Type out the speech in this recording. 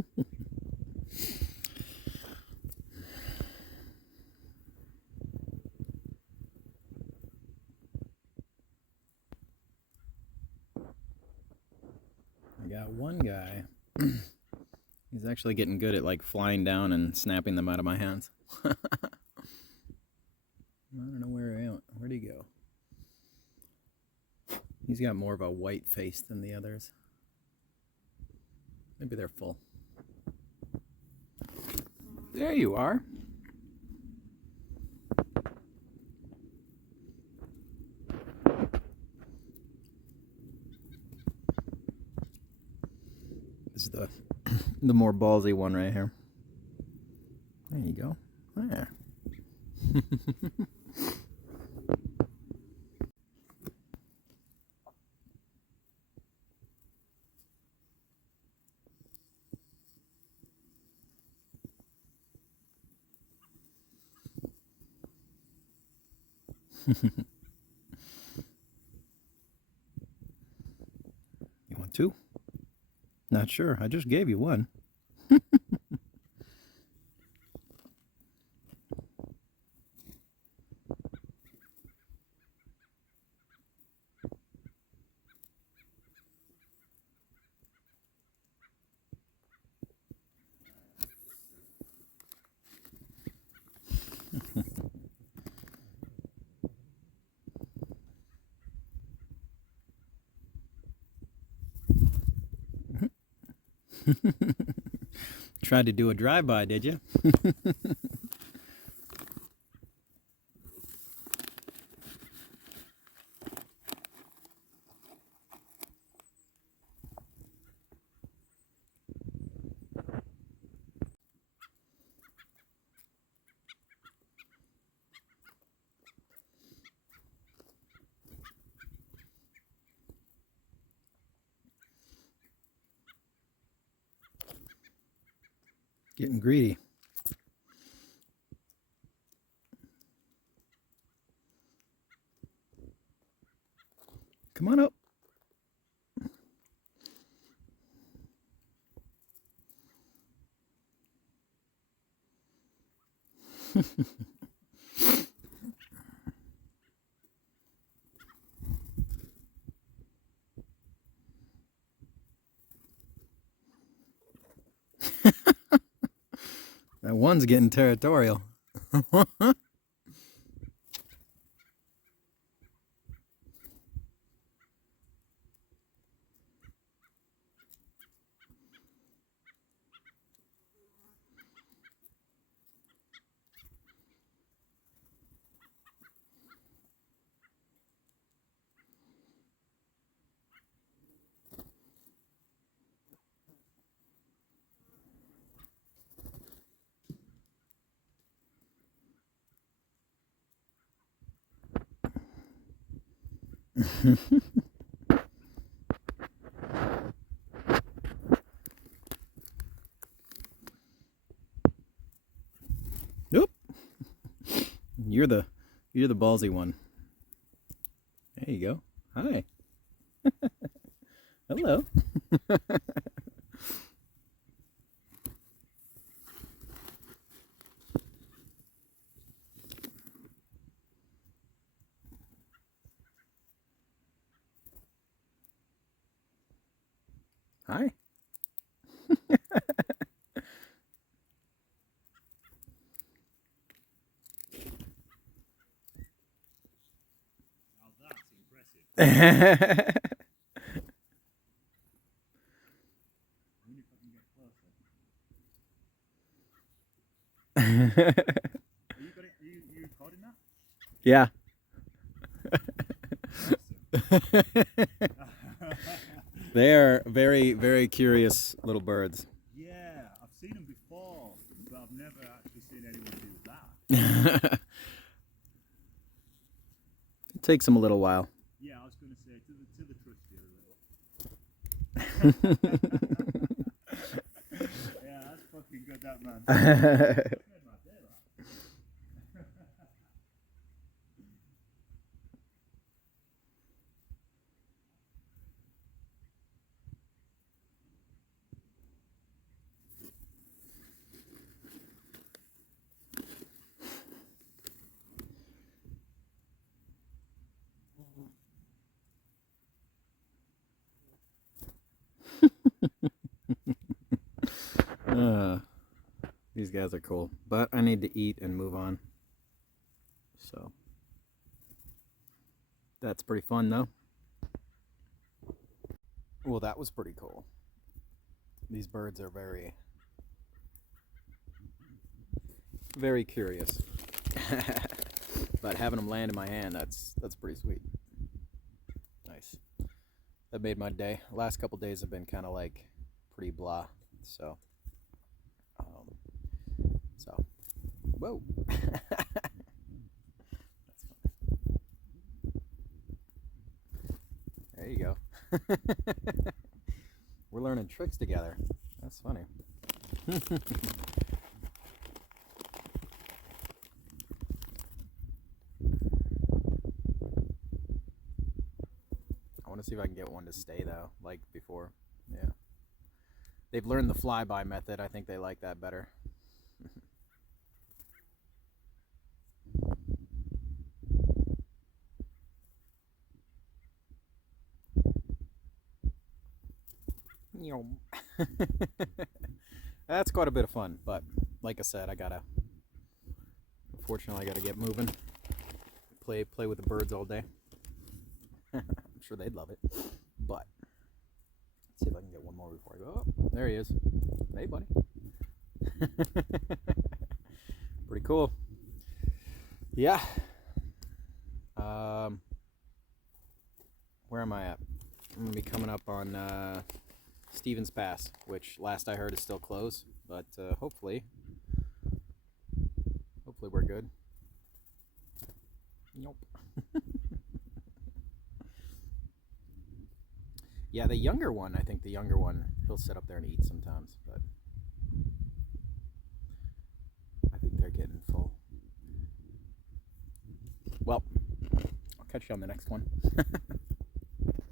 I got one guy. He's actually getting good at like flying down and snapping them out of my hands. I don't know where'd he go? He's got more of a white face than the others. Maybe they're full. There you are. This is the more ballsy one right here. There you go. There. You want two? Not sure. I just gave you one. Tried to do a drive-by, did you? Getting greedy. Come on up. That one's getting territorial. Nope. You're the ballsy one. There you go. Hi. Hello. Hi. Now that's impressive. I wonder if I can get closer. Are you got it? Are you recording that? Yeah. They are very, very curious little birds. Yeah, I've seen them before, but I've never actually seen anyone do that. It takes them a little while. Yeah, I was going to say to the trusty. Yeah, that's fucking good, that man. Made my day, that. These guys are cool, but I need to eat and move on. So that's pretty fun though. Well, that was pretty cool. These birds are very, very curious. But having them land in my hand, that's pretty sweet. Nice. That made my day. Last couple days have been kind of like pretty blah. So, whoa. That's funny. There you go. We're learning tricks together. That's funny. I want to see if I can get one to stay though, like before. Yeah. They've learned the flyby method. I think they like that better. That's quite a bit of fun, but like I said, unfortunately I gotta get moving. Play with the birds all day. I'm sure they'd love it. But let's see if I can get one more before I go. Oh, there he is. Hey, buddy. Pretty cool. Yeah. Where am I at? I'm gonna be coming up on Stevens Pass, which last I heard is still closed, but hopefully we're good. Nope. Yeah, the younger one, I think the younger one, he'll sit up there and eat sometimes, but I think they're getting full. Well, I'll catch you on the next one.